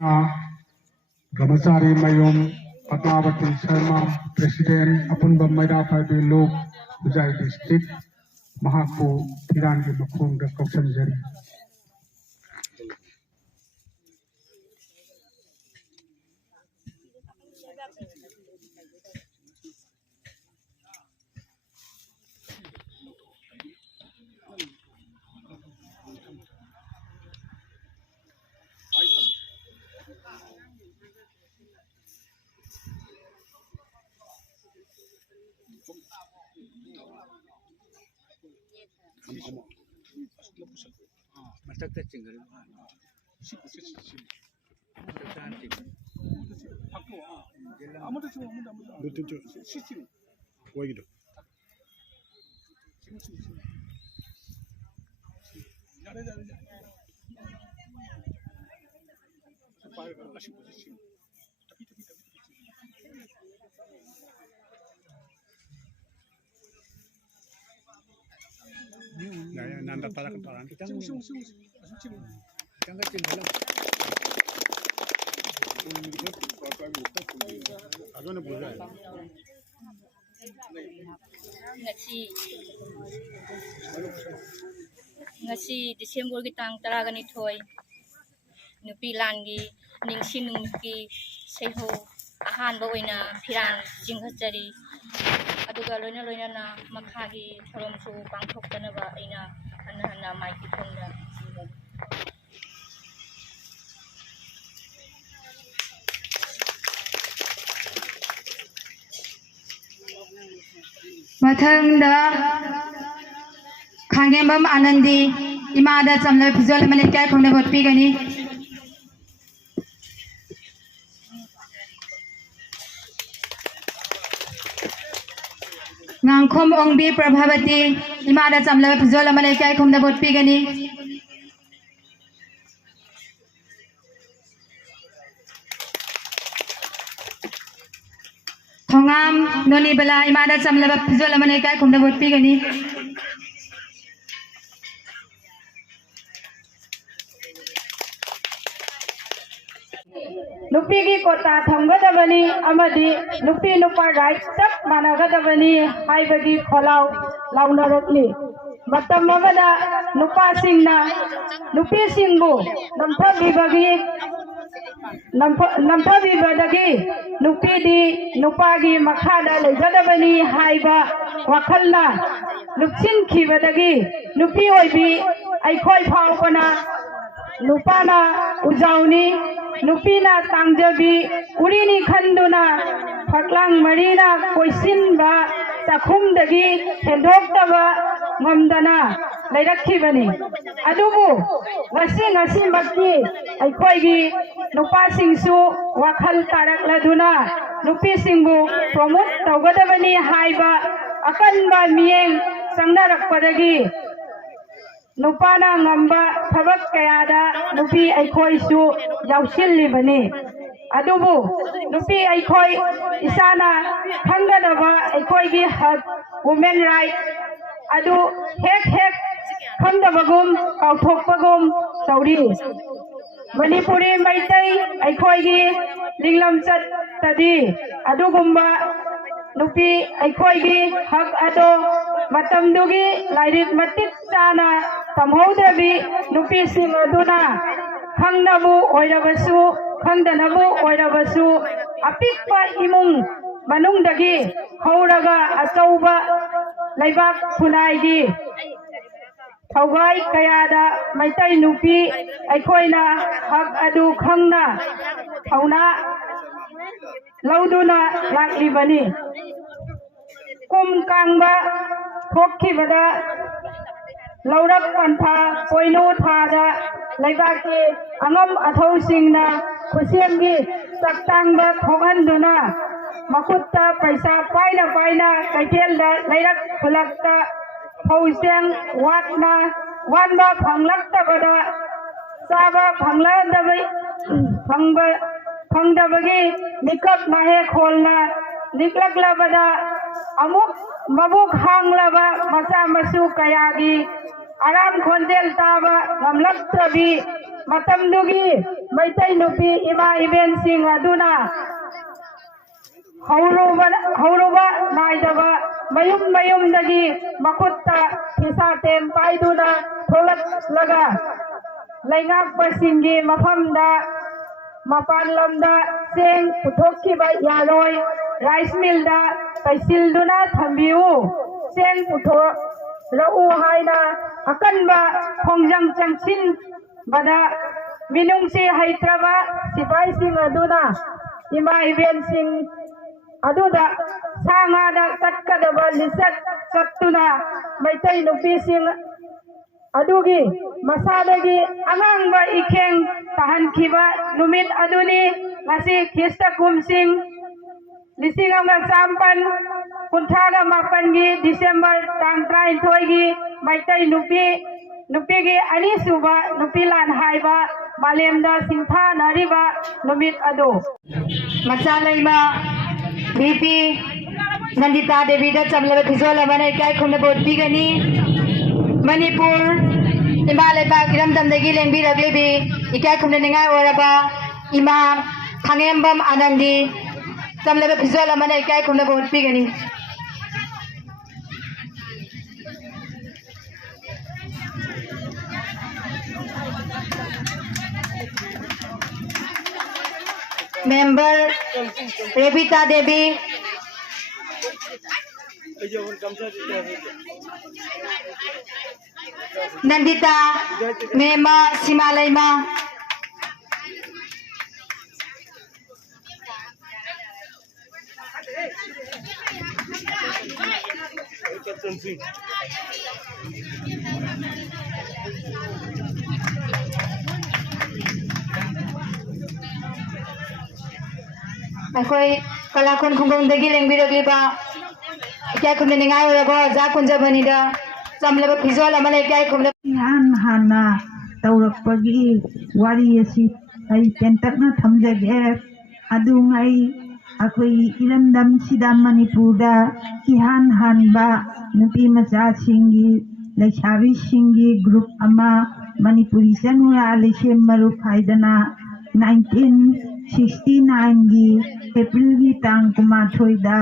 Gamasari Mayom Padmavati Sharma, President Apunba Maida Party Lok Ujai District, Mahaku Tiran ke Makung da Kausan Jari. Nanda para kantaran kita ngasi Desember ki tang 12 nupi langi ningsing nungki seho ahan ba oina phiran jingkhachari aduga loina loina na makhagi thorom su pangthokna ba aina hana mai ki thongda mathangda khangembam anandi imada chamla phijol mane kai khomne botpi gani ngangkhom ongbi prabhavati imada chamla phijol mane kai khomne botpi gani thongam noni bala imada chamla phijol mane kai khomne botpi gani Nupi ki kota thonggadabani amadi nupi nupa right chap managadabani haibagi kholau launarokli matam amada nupa singna nupi singbu namthabi badagi nupi di nupagi makhada leigadabani haiba wakhalna nupsin khibadagi nupi oibi aikhoi phawkana nupana ujauni nupina tangjabi urini khanduna phaklang marina koisinba takhumdagi hendokdaba ngamdana leirakkhibani adubu ngasi makki aikhoigi nupasingsu wakhal tarakladuna nupisingbu promote tawgadabani haiba akanba miyeng sangnarakpadagi nupana ngamba thabak kayada nupi aikhoisu yausilibani adubu nupi aikhoi isana khangadaba aikhoigi hak women right adu hek khandabagum kauthokpagum tauri manipuri maitai aikhoigi linglam chat tadi adugumba nupi aikhoigi hak ado matamdugi lairit matik chana tamhaudabi nupi sing aduna khangnabu oirabasu khangdanabu oirabasu apikpa imung manungdagi hauraga achauba laibak phunai thaugai kayada maitai nupi aikhoina hak adu khangna thauna lauduna laklibani kum kangba thokkhibada laurak pantha poinu thada laibaki angam athausingna khusiamgi saktangba thoghanduna makutta paisa paina kaitelda lairak phulakta phauseng wanba phanglakta bada saba phanglandabai phangdabagi mikap mahe kholna niklaklabada amuk mabuk hanglaba masa masu kayagi aram khonjel taba ngamlaktrabi matamdugi maitai nupi ima iben sing aduna hauruba naidaba mayum dagi makutta pisatem paiduna tholat laga laingak pasingi mafamda mapan lamda seng puthokkiba yaroi rice mill da paisilduna thambiu seng putho rau haina akanba khongjang changchin bada minungsi haitraba sipai sing aduna ima iben sing aduda sanga da takkadaba lisat sattuna maitai nupi sing adugi masadagi anangba ikheng tahankiba numit aduni ngasi khista kumsing lising ama sampan kunthaga mapangi December tang 23 gi maitai nupi gi ani suba nupi lan haiba malemda singtha nariba numit adu Masalaiba BP Nandita Devi da chamlaba phizola bane kai khumna bot bigani Manipur Himalaya ba kiram damdagi lengbi raglebi ikai khumna ningai oraba Imam Khangembam Anandi chamlaba phizola bane kai khumna bot bigani Member Revita Devi Nandita Mema Simalaima Akoi kalakon khungongdagi lengbiragliba ikai khumna ningai orabo ja kunjabanida chamlaba phizol amale ikai khumna hana taurakpagi wari asi ai tentakna thamjage adungai akoi irandam sida manipurda ihan hanba nupi macha singi lechabi singi group ama manipuri sanura leshem maru khaidana 1969 gi April gi tang kuma thoida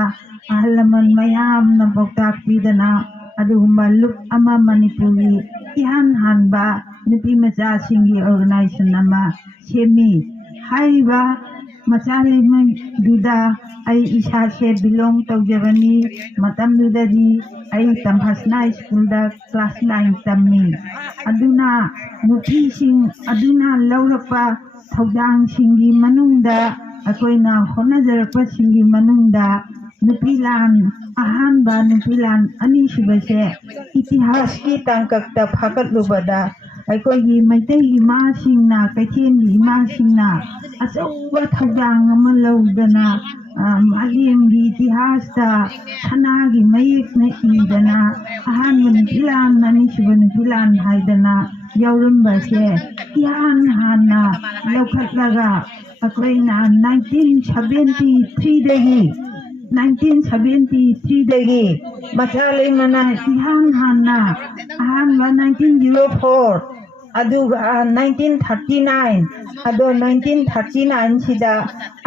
ahalaman mayam na boktak pidana adugumba look ama manipuri ihan hanba nupi macha singi organization ama semi haiba macha leman duda ai isa se belong tawjabani matam dudadi ai tamhasna school da class 9 tammi aduna nupi sing aduna laurapa thawdang singi manungda akoina honajarapa singi manungda nupilan ahanba nupilan ani subase itihas ki tangkakta phakat lubada aikogi maitai ima singna kaithen ima singna achauba thawdang ama laudana malim gi itihasta thanagi mayek na idana ahan nupilan ani subane nupilan haidana yauramba se yan hana laukhatlaga akoina 1973 dagi 1973 dagi machalai mana ihan hana ahanba 1904 aduga 1939 ado 1939 sida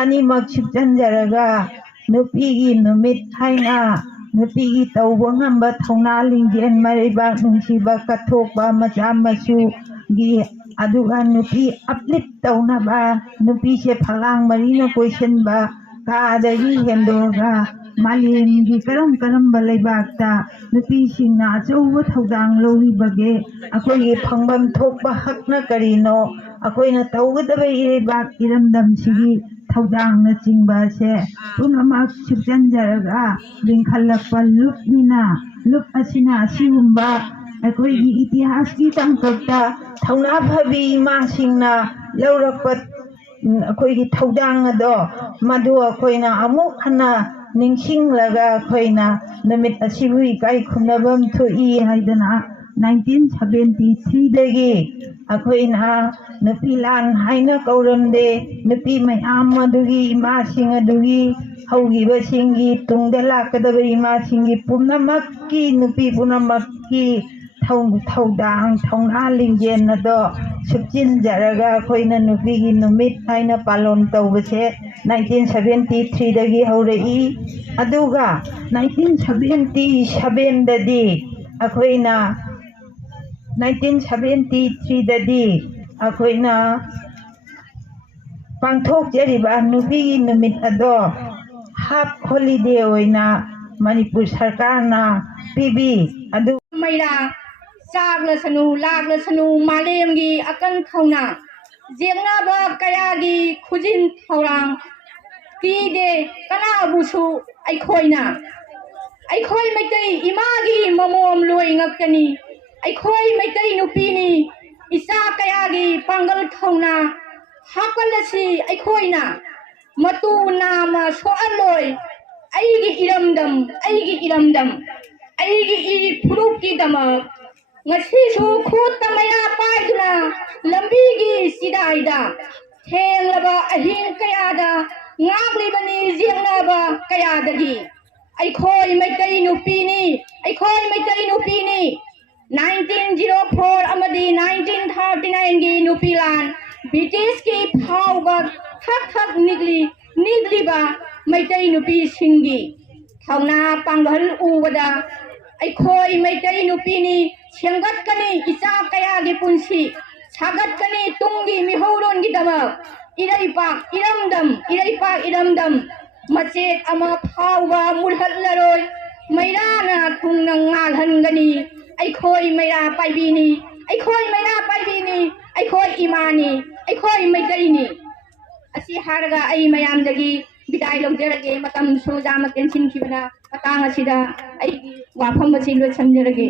animak chipjanjaraga nupigi numit haina nupigi tawba ngamba thongna linggen mariba nungsiba kathokba macha machu gi aduga nupi uplift tawnaba nupi se phalang marina question ba kadagi hendoga malim gi karam balaibakta nupi singna achouba thawdang loribage akoi phangbam thokba hakna karino akoina tawgadaba irebak iramdam sigi thawdang na chingba se punamak chipjanjaraga lingkhalakpa lupnina lup asina asigumba akoi gi itihas ki tangkakta thawna phabi ma singna laurakpa akoi gi thawdang ado madu akoina amuk hana ningsinglaga akoina numit asibu ikai khumnabam thoi haidana 1973 dagi akoina nupilan haina kauramde nupi mayam adugi ima sing adugi haugiba singi tungda lakadaba ima singi punamakki nupi punamakki ꯊꯧꯗꯥꯡ ꯊꯧꯅꯥ ꯂꯤꯡꯖꯦꯜ ꯑꯗꯣ ꯁꯨꯞꯆꯤꯟꯖꯔꯒ ꯑꯩꯈꯣꯏꯅ ꯅꯨꯄꯤꯒꯤ ꯅꯨꯃꯤꯠ ꯍꯥꯏꯅ ꯄꯥꯂꯣꯟ ꯇꯧꯕꯁꯦ 1973ꯗꯒꯤ ꯍꯧꯔꯛꯏ ꯑꯗꯨꯒ 1977ꯗꯗꯤ ꯑꯩꯈꯣꯏꯅ 1973ꯗꯗꯤ ꯑꯩꯈꯣꯏꯅ ꯄꯥꯡꯊꯣꯛꯆꯔꯤꯕ ꯅꯨꯄꯤꯒꯤ ꯅꯨꯃꯤꯠ ꯑꯗꯣ ꯍꯥꯞ ꯍꯣꯂꯤꯗꯦ ꯑꯣꯏꯅ ꯃꯅꯤꯄꯨꯔ ꯁꯔꯀꯥꯔꯅ ꯄꯤꯕꯤ ꯑꯗꯨ ꯃꯩꯔꯥ ꯆꯥꯛꯂꯁꯅꯨ ꯂꯥꯛꯂꯁꯅꯨ ꯃꯥꯂꯦꯝꯒꯤ ꯑꯀꯟ ꯊꯧꯅꯥ ꯌꯦꯡꯅꯕ ꯀꯌꯥꯒꯤ ꯈꯨꯖꯤꯟ ꯊꯧꯔꯥꯡ ꯄꯤꯗꯦ ꯀꯅꯥꯕꯨꯁꯨ ꯑꯩꯈꯣꯏꯅ ꯑꯩꯈꯣꯏ ꯃꯩꯇꯩ ꯏꯃꯥꯒꯤ ꯃꯃꯣꯝ ꯂꯣꯏ ꯉꯛꯀꯅꯤ ꯑꯩꯈꯣꯏ ꯃꯩꯇꯩ ꯅꯨꯄꯤꯅꯤ ꯏꯆꯥ ꯀꯌꯥꯒꯤ ꯄꯥꯡꯒꯜ ꯊꯧꯅꯥ ꯍꯥꯞꯀꯠꯂꯁꯤ ꯑꯩꯈꯣꯏꯅ ꯃꯇꯨ ꯅꯥꯝꯃ ꯁꯣꯛꯍꯜꯂꯣꯏ ꯑꯩꯒꯤ ꯏꯔꯝꯗꯝ ꯑꯩꯒꯤ ꯏ ꯐꯨꯔꯨꯞꯀꯤꯗꯃꯛ ꯉꯁꯤꯁꯨ ꯈꯨꯠꯇ ꯃꯩꯔꯥ ꯄꯥꯏꯗꯨꯅ ꯂꯝꯕꯤꯒꯤ ꯆꯤꯗꯥꯏꯗ ꯊꯦꯡꯂꯕ ꯑꯍꯤꯡ ꯀꯌꯥꯗ ꯉꯥꯛꯂꯤꯕꯅꯤ ꯌꯦꯡꯅꯕ ꯀꯌꯥꯗꯒꯤ ꯑꯩꯈꯣꯏ ꯃꯩꯇꯩ ꯅꯨꯄꯤꯅꯤ 1904 ꯑꯃꯗꯤ 1939ꯒꯤ ꯅꯨꯄꯤ ꯂꯥꯟ ꯕ꯭ꯔꯤꯇꯤꯁꯀꯤ ꯐꯥꯎꯕ ꯊꯛ ꯅꯤꯛꯂꯤꯕ ꯃꯩꯇꯩ ꯅꯨꯄꯤꯁꯤꯡꯒꯤ ꯊꯧꯅꯥ ꯄꯥꯡꯒꯜ ꯎꯕꯗ ꯑꯩꯈꯣই ꯃꯩꯇꯩ ꯅꯨꯄꯤꯅꯤ ꯁꯦꯝꯒꯠꯀꯅꯤ ꯏꯆꯥ ꯀꯌꯥꯒꯤ ꯄꯨꯟꯁꯤ ꯁꯥꯒꯠꯀꯅꯤ ꯇꯨꯡꯒꯤ ꯃꯤꯍꯧꯔꯣꯟꯒꯤꯗꯃꯛ ꯏꯔꯩꯄꯥꯛ ꯏꯔꯝꯗꯝ ꯃꯆꯦꯠ ꯑꯃ ꯐꯥꯎꯕ ꯃꯨꯠꯍꯜꯂꯔꯣꯏ ꯃꯩꯔꯥꯅ ꯊꯨꯡꯅ ꯉꯥꯜꯍꯟꯒꯅꯤ ꯑꯩꯈꯣই ꯃꯩꯔꯥ ꯄꯥꯏꯕꯤꯅꯤ ꯑꯩꯈꯣই ꯏꯃꯥꯅꯤ ꯑꯩꯈꯣই ꯃꯩꯇꯩꯅꯤ ꯑꯁꯤ ꯍꯥꯏꯔꯒ ꯑꯩ ꯃꯌꯥꯝꯗꯒꯤ ꯕꯤꯗꯥꯏ ꯂꯧꯖꯔꯒꯦ ꯃꯇꯝꯁꯨ ꯌꯥꯝꯅ ꯇꯦꯟꯁꯤꯟꯈꯤꯕꯅ ꯃꯇꯥꯡ ꯑꯁꯤꯗ ꯑꯩꯒꯤ ꯋꯥꯐꯝ ꯑꯁꯤ ꯂꯣꯏꯁꯤꯟꯖꯔꯒꯦ